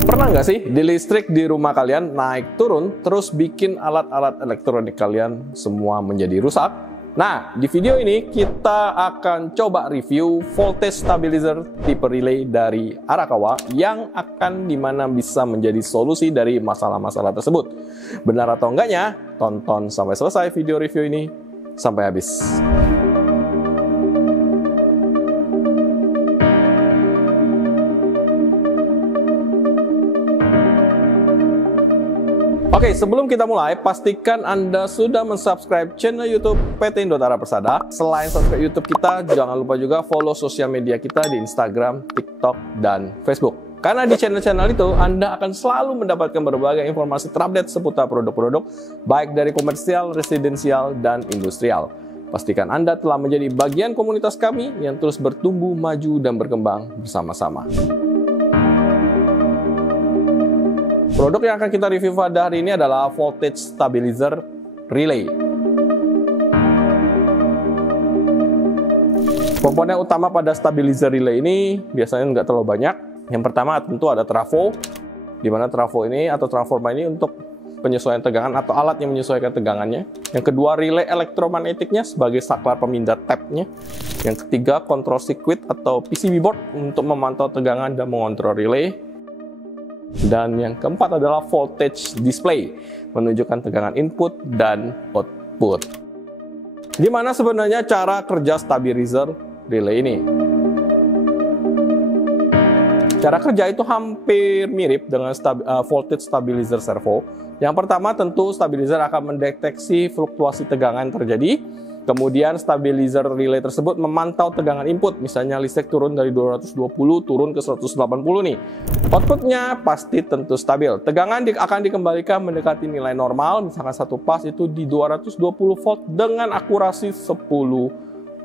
Pernah nggak sih di listrik di rumah kalian naik turun terus bikin alat-alat elektronik kalian semua menjadi rusak? Nah, di video ini kita akan coba review voltage stabilizer tipe relay dari Arakawa yang dimana bisa menjadi solusi dari masalah-masalah tersebut. Benar atau enggaknya? Tonton sampai selesai video review ini sampai habis. Oke, sebelum kita mulai, pastikan Anda sudah mensubscribe channel YouTube PT Indotara Persada. Selain subscribe YouTube kita, jangan lupa juga follow sosial media kita di Instagram, TikTok, dan Facebook. Karena di channel-channel itu, Anda akan selalu mendapatkan berbagai informasi terupdate seputar produk-produk, baik dari komersial, residensial, dan industrial. Pastikan Anda telah menjadi bagian komunitas kami yang terus bertumbuh, maju, dan berkembang bersama-sama. Produk yang akan kita review pada hari ini adalah voltage stabilizer relay. Komponen utama pada stabilizer relay ini biasanya nggak terlalu banyak. Yang pertama tentu ada trafo, di mana trafo ini atau transformer ini untuk penyesuaian tegangan atau alat yang menyesuaikan tegangannya. Yang kedua, relay elektromagnetiknya sebagai saklar pemindah tapnya. Yang ketiga, control circuit atau PCB board untuk memantau tegangan dan mengontrol relay. Dan yang keempat adalah voltage display, menunjukkan tegangan input dan output. Di mana sebenarnya cara kerja stabilizer relay ini? Cara kerja itu hampir mirip dengan voltage stabilizer servo. Yang pertama tentu stabilizer akan mendeteksi fluktuasi tegangan yang terjadi. Kemudian stabilizer relay tersebut memantau tegangan input, misalnya listrik turun dari 220 turun ke 180 nih. Outputnya pasti tentu stabil. Tegangan akan dikembalikan mendekati nilai normal, misalkan satu pas itu di 220 volt dengan akurasi 10%.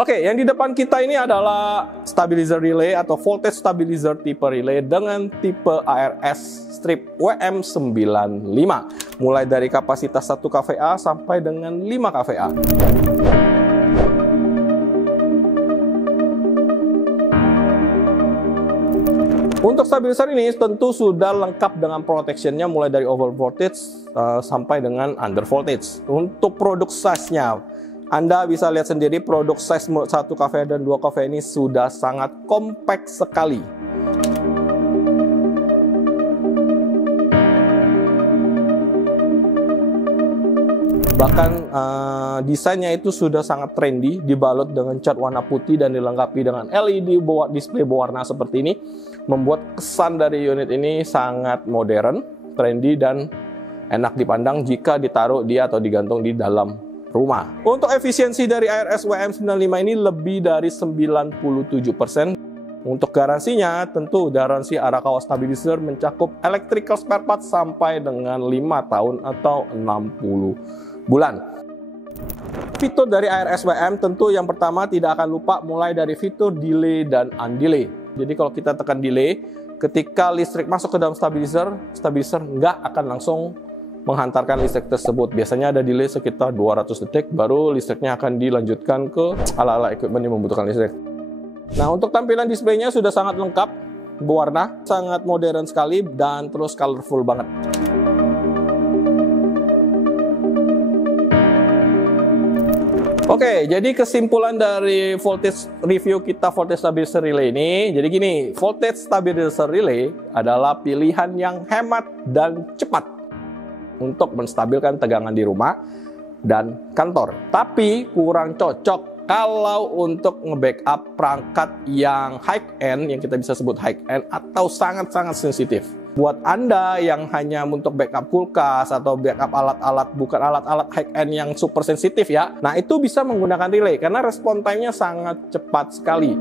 Oke, yang di depan kita ini adalah stabilizer relay atau voltage stabilizer tipe relay dengan tipe ARS strip WM95, mulai dari kapasitas 1 kVA sampai dengan 5 kVA. Untuk stabilizer ini tentu sudah lengkap dengan protectionnya mulai dari over voltage sampai dengan under voltage. Untuk produk size-nya, Anda bisa lihat sendiri produk size 1 kVA dan 2 kVA ini sudah sangat compact sekali. Bahkan desainnya itu sudah sangat trendy, dibalut dengan cat warna putih dan dilengkapi dengan LED display berwarna seperti ini, membuat kesan dari unit ini sangat modern, trendy, dan enak dipandang jika ditaruh atau digantung di dalam rumah. Untuk efisiensi dari ARS WM95 ini lebih dari 97%. Untuk garansinya, tentu garansi Arakawa Stabilizer mencakup electrical spare part sampai dengan 5 tahun atau 60 bulan. Fitur dari ARS WM tentu yang pertama tidak akan lupa mulai dari fitur delay dan undelay. Jadi kalau kita tekan delay, ketika listrik masuk ke dalam stabilizer nggak akan langsung menghantarkan listrik tersebut. Biasanya ada delay sekitar 200 detik, baru listriknya akan dilanjutkan ke ala-ala equipment yang membutuhkan listrik. Nah, untuk tampilan displaynya sudah sangat lengkap, berwarna, sangat modern sekali, dan terus colorful banget. Oke, jadi kesimpulan dari voltage review kita voltage stabilizer relay ini, jadi gini, voltage stabilizer relay adalah pilihan yang hemat dan cepat untuk menstabilkan tegangan di rumah dan kantor. Tapi kurang cocok kalau untuk nge-backup perangkat yang high-end, yang kita bisa sebut high-end, atau sangat-sangat sensitif. Buat Anda yang hanya untuk backup kulkas atau backup alat-alat, bukan alat-alat high-end yang super sensitif ya, nah itu bisa menggunakan relay, karena respon time-nya sangat cepat sekali.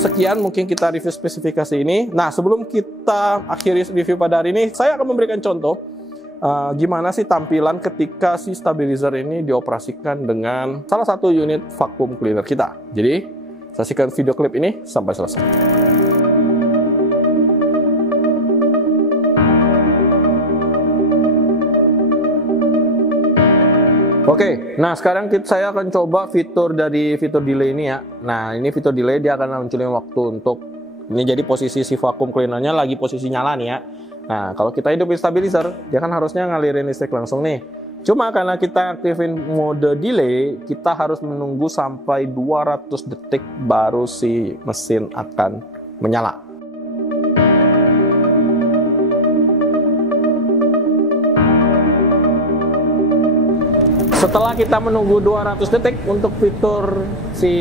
Sekian mungkin kita review spesifikasi ini. Nah, sebelum kita akhiri review pada hari ini, saya akan memberikan contoh gimana sih tampilan ketika si stabilizer ini dioperasikan dengan salah satu unit vacuum cleaner kita. Jadi, saksikan video klip ini sampai selesai. Oke, nah sekarang saya akan coba fitur dari fitur delay ini ya. Nah, ini fitur delay dia akan munculin waktu untuk ini, jadi posisi si vacuum cleanernya lagi posisi nyala nih ya. Nah, kalau kita hidupin stabilizer, dia kan harusnya ngalirin listrik langsung nih. Cuma karena kita aktifin mode delay, kita harus menunggu sampai 200 detik baru si mesin akan menyala. Setelah kita menunggu 200 detik untuk fitur si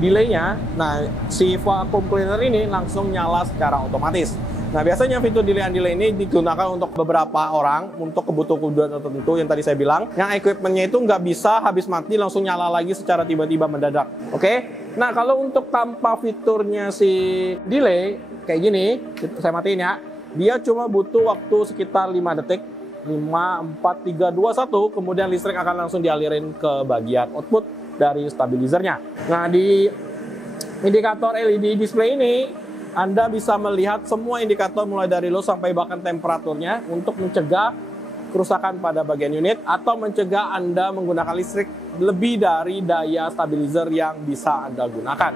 delay-nya, nah si vacuum cleaner ini langsung nyala secara otomatis. Nah, biasanya fitur delay ini digunakan untuk beberapa orang, untuk kebutuhan tertentu yang tadi saya bilang, yang equipment-nya itu nggak bisa habis mati langsung nyala lagi secara tiba-tiba mendadak. Oke? Nah, kalau untuk tanpa fiturnya si delay, kayak gini, saya matiin ya, dia cuma butuh waktu sekitar 5 detik, 5, 4, 3, 2, 1, kemudian listrik akan langsung dialirin ke bagian output dari stabilizernya. Nah, di indikator LED display ini, Anda bisa melihat semua indikator mulai dari low sampai bahkan temperaturnya untuk mencegah kerusakan pada bagian unit atau mencegah Anda menggunakan listrik lebih dari daya stabilizer yang bisa Anda gunakan.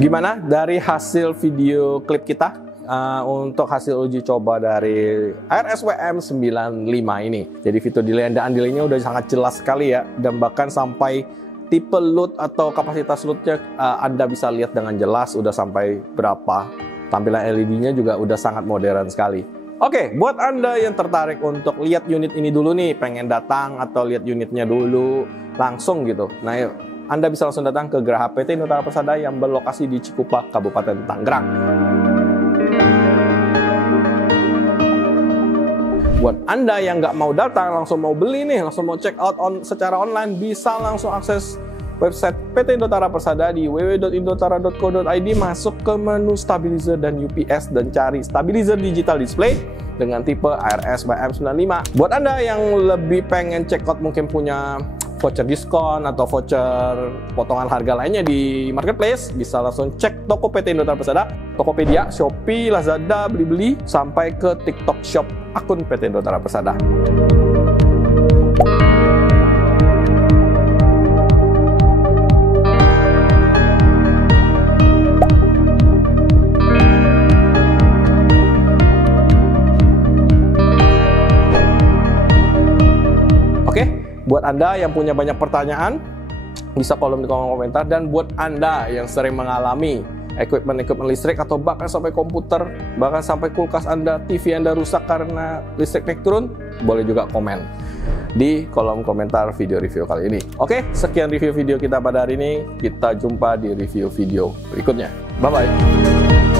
Gimana dari hasil video klip kita untuk hasil uji coba dari RSWM 95 ini? Jadi fitur delay dan delay-nya udah sangat jelas sekali ya, dan bahkan sampai tipe load atau kapasitas loadnya Anda bisa lihat dengan jelas udah sampai berapa. Tampilan LED-nya juga udah sangat modern sekali. Oke, buat Anda yang tertarik untuk lihat unit ini dulu nih, pengen datang atau lihat unitnya dulu langsung gitu. Nah, yuk, Anda bisa langsung datang ke Geraha PT Indotara Persada yang berlokasi di Cikupa, Kabupaten Tangerang. Buat Anda yang nggak mau datang, langsung mau beli nih, langsung mau check out secara online, bisa langsung akses website PT Indotara Persada di www.indotara.co.id, masuk ke menu stabilizer dan UPS dan cari stabilizer digital display dengan tipe RSWM95. Buat Anda yang lebih pengen check out, mungkin punya voucher diskon atau voucher potongan harga lainnya di marketplace, bisa langsung cek toko PT Indotara Persada, Tokopedia, Shopee, Lazada, Blibli, sampai ke TikTok Shop akun PT Indotara Persada. Buat Anda yang punya banyak pertanyaan, bisa kolom di kolom komentar. Dan buat Anda yang sering mengalami equipment listrik atau bahkan sampai komputer, bahkan sampai kulkas Anda, TV Anda rusak karena listrik naik turun, boleh juga komen di kolom komentar video review kali ini. Oke, sekian review video kita pada hari ini. Kita jumpa di review video berikutnya. Bye-bye.